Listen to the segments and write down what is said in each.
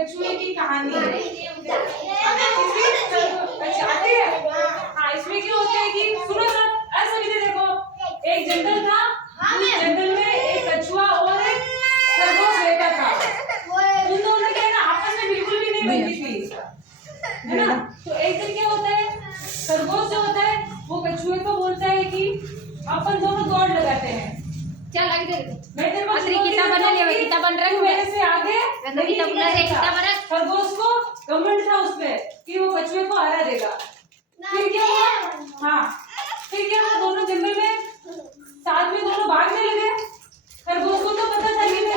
कछुए की कहानी है। अच्छा आते हैं। हाँ, इसमें क्या होता है कि सुनो सब, ऐसा भी देखो, एक जंगल था, उस जंगल में एक कछुआ और एक खरगोश रहता था। उन दोनों क्या ना आपस में बिल्कुल भी नहीं बनती थी, है ना। तो एक दिन क्या होता है, खरगोश जो होता है वो कछुए को बोलता है कि अपन दोनों दौड़ लगाते हैं। चल आगे दे मैं तेरे को किताब बना लिया, किताब बन रहा है मेरे से आगे किताब बना। खरगोश को घमंड था उस पे कि वो कछुए को हरा देगा। फिर क्या हुआ, हाँ फिर क्या हुआ, दोनों जंगल में साथ में दोनों भागने लगे। खरगोश को तो पता था कि मैं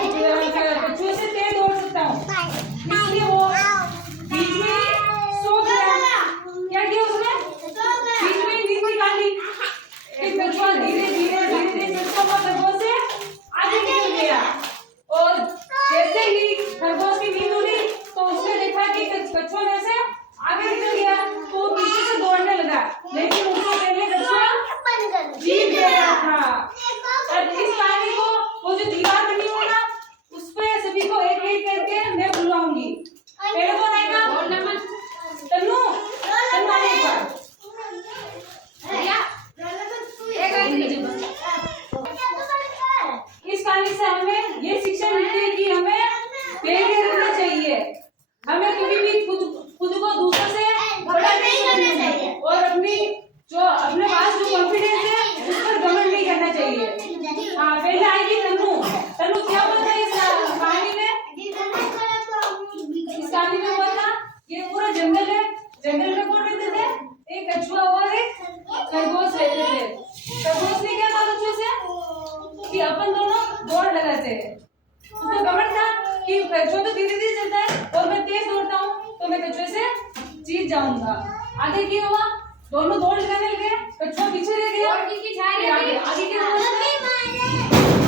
कछुए से तेज दौड़ सकता हूँ, इसलिए वो बीच में ही सो गया। क्या किया उसने, बीच में ही नींद निकाल ली। फिर कछुआ धीरे धीरे चलता हुआ खरगोश से आगे निकल गया। और जैसे ही खरगोश की नींद उड़ी तो उसने देखा कि कछुआ वैसे आगे निकल गया, तो वो पीछे से दौड़ने लगा, लेकिन उससे पहले कछुआ जीत गया था। और इस कहानी को वो जो दीवार बनी हुई ना, उस पे सभी को एक एक करके मैं बुलाऊंगी। पहले कौन आएगा, तन्नू, तन्नू आने एक बार। इस कहानी से हमें ये शिक्षा मिलती है कि हमें धैर्य रखना चाहिए, हमें कभी भी खुद को दूसरों से बड़ा नहीं करना चाहिए, और अपने पास जो कॉन्फिडेंस है उस पर घमंड नहीं करना चाहिए। हाँ, पहले आएगी तन्नू। तन्नू क्या बोलता है इस कहानी में, इस कहानी में हुआ था, ये पूरा जंगल है, जंगल में कौन रहते थे, एक कछुआ और एक खरगोश रहते थे। खरगोश ने क्या कहा कछुए से कि अपन दोनों दौड़ लगाते हैं। उसको घमंड था कि कछुआ तो धीरे धीरे चलता है और मैं तेज दौड़ता हूँ, तो मैं कछुए से जीत जाऊंगा। आगे क्या हुआ, दोनों दौड़ लगाने लगे, कछुआ पीछे रह गया। आगे क्या हुआ,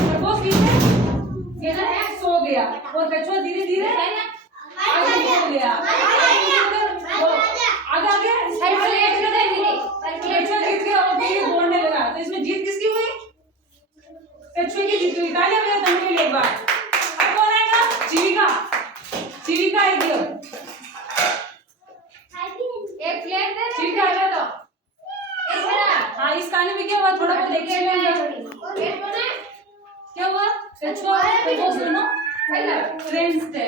खरगोश पीछे सो गया और कछुआ धीरे धीरे आगे निकल गया। आगे कछुआ जीत गया और फिर दौड़ने लगा। तो इसमें जीत किसकी हुई, कछुए की जीत हुई। तालियां बजाओ तन्नू के लिए एक बार। अब कौन आएगा, जीविका, जीविका आएगी अब। एक प्लेट दे, जीविका आएगा तो हाँ, इस कहानी में क्या हुआ, थोड़ा बहुत देखिए क्या हुआ, कछुआ और खरगोश दोनों फ्रेंड्स थे,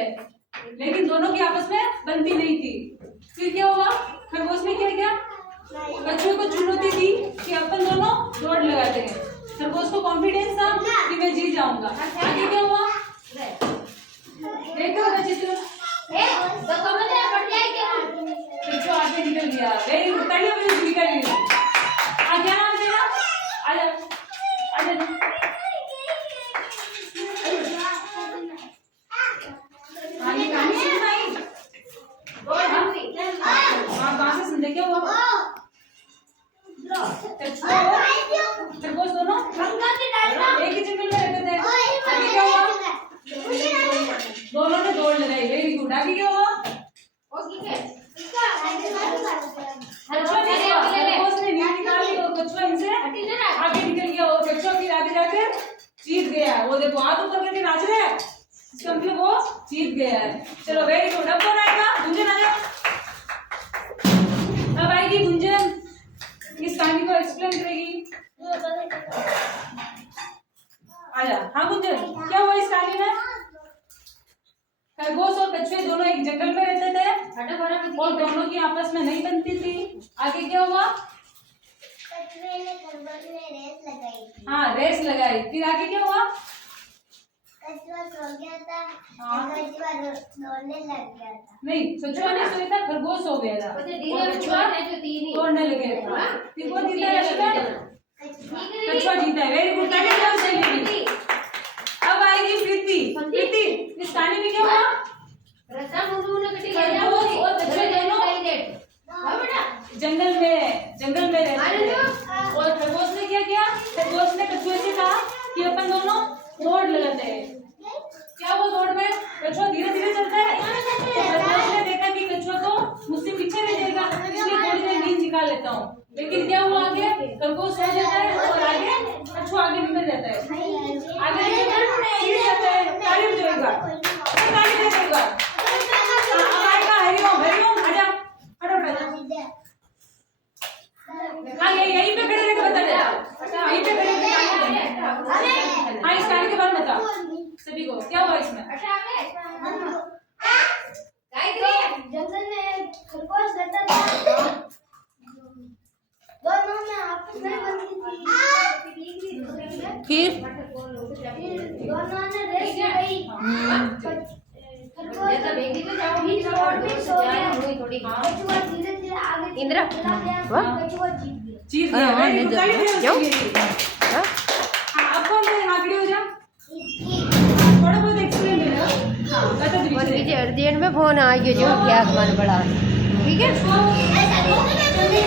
लेकिन दोनों की आपस में बनती नहीं थी। फिर क्या हुआ, खरगोश ने क्या किया, कछुए को चुनौती दी कि अपन दोनों दौड़ लगाते हैं। खरगोश को कॉन्फिडेंस था कि मैं जीत जाऊंगा। आगे क्या हुआ, देखो चित्र, कछुआ आगे निकल गया। वेरी गुड, तालियां बजाओ जीविका के लिए। क्या नाम तेरा, आजा आजा। हाँ, ये कहानी सुनाई, हाँ कहाँ से सुनते, क्या हुआ, कछुआ और खरगोश दोनों एक ही जंगल में रहते थे। आगे क्या हुआ, दोनों ने दौड़ लगाई। वेरी गुड, आगे क्या हुआ, खरगोश ने नींद निकाली और कछुआ इनसे आगे निकल गया और कछुआ फिर आगे जाकर जीत गया। वो देखो हाथ ऊपर करके नाच रहे हैं, इसका मतलब वो जीत गया है। चलो वेरी गुड। अब कौन आएगा, गुंजन आ जाओ। अब आएगी गुंजन, इस कहानी को एक्सप्लेन करेगी। आजा। हाँ गुंजन, क्या हुआ इस कहानी में, खरगोश और कछुए दोनों एक जंगल में रहते थे और दोनों की आपस में नहीं बनती थी। आगे क्या हुआ, कछुए ने खरगोश ने रेस लगाई थी। हाँ रेस लगाई। फिर आगे क्या हुआ, कछुआ सो गया था, हाँ। कछुआ दौड़ने लग गया था। नहीं, कछुआ नहीं सोया था, खरगोश सो गया था और कछुआ दौड़ने लगे था। फिर कौन जीता है, कछुआ जीता है। वेरी गुड, अब आएगी प्रीति। प्रीति, इस कहानी में क्या हुआ, खरगोश और कछुए दोनों जंगल में रहते थे और खरगोश ने क्या किया, खरगोश ने कछुए से कहा कि अपन दोनों दौड़ लगाते हैं। क्या वो दौड़ में कछुआ धीरे धीरे चलता है, तो खरगोश ने देखा कि कछुआ तो मुझसे पीछे रह जाएगा, इसलिए थोड़ी देर नींद निकाल लेता हूँ। लेकिन क्या हुआ, आगे खरगोश सो जाता है और आगे कछुआ आगे निकल जाता है, आगे निकल जाता है। ताली बजाओ एक बार, ताली बजाओ एक बार। देखो क्या हुआ इसमें। जंगल में खरगोश रहता था, दोनों में आपस में बनती थी। फिर दोनों ने रेस लगाई, खरगोश बीच रोड पे सो गया, कछुआ धीरे धीरे आगे इंद्रा, चला गया, वाह। कछुआ जीत गया। चीज हाँ, हाँ, वेरी गुड, जाओ, ताली बजाओ जाओ। उसके लिए। हाँ? हाँ, अब कौन है, हाँ खड़ी हो जा, थोड़ा बहुत एक्सप्लेन दे रहा। हाँ बता दीजिए। और कीजिए अर्जेंट में फोन आ गया जो क्या मन बड़ा, ठीक है। ऐसा लोग ना चले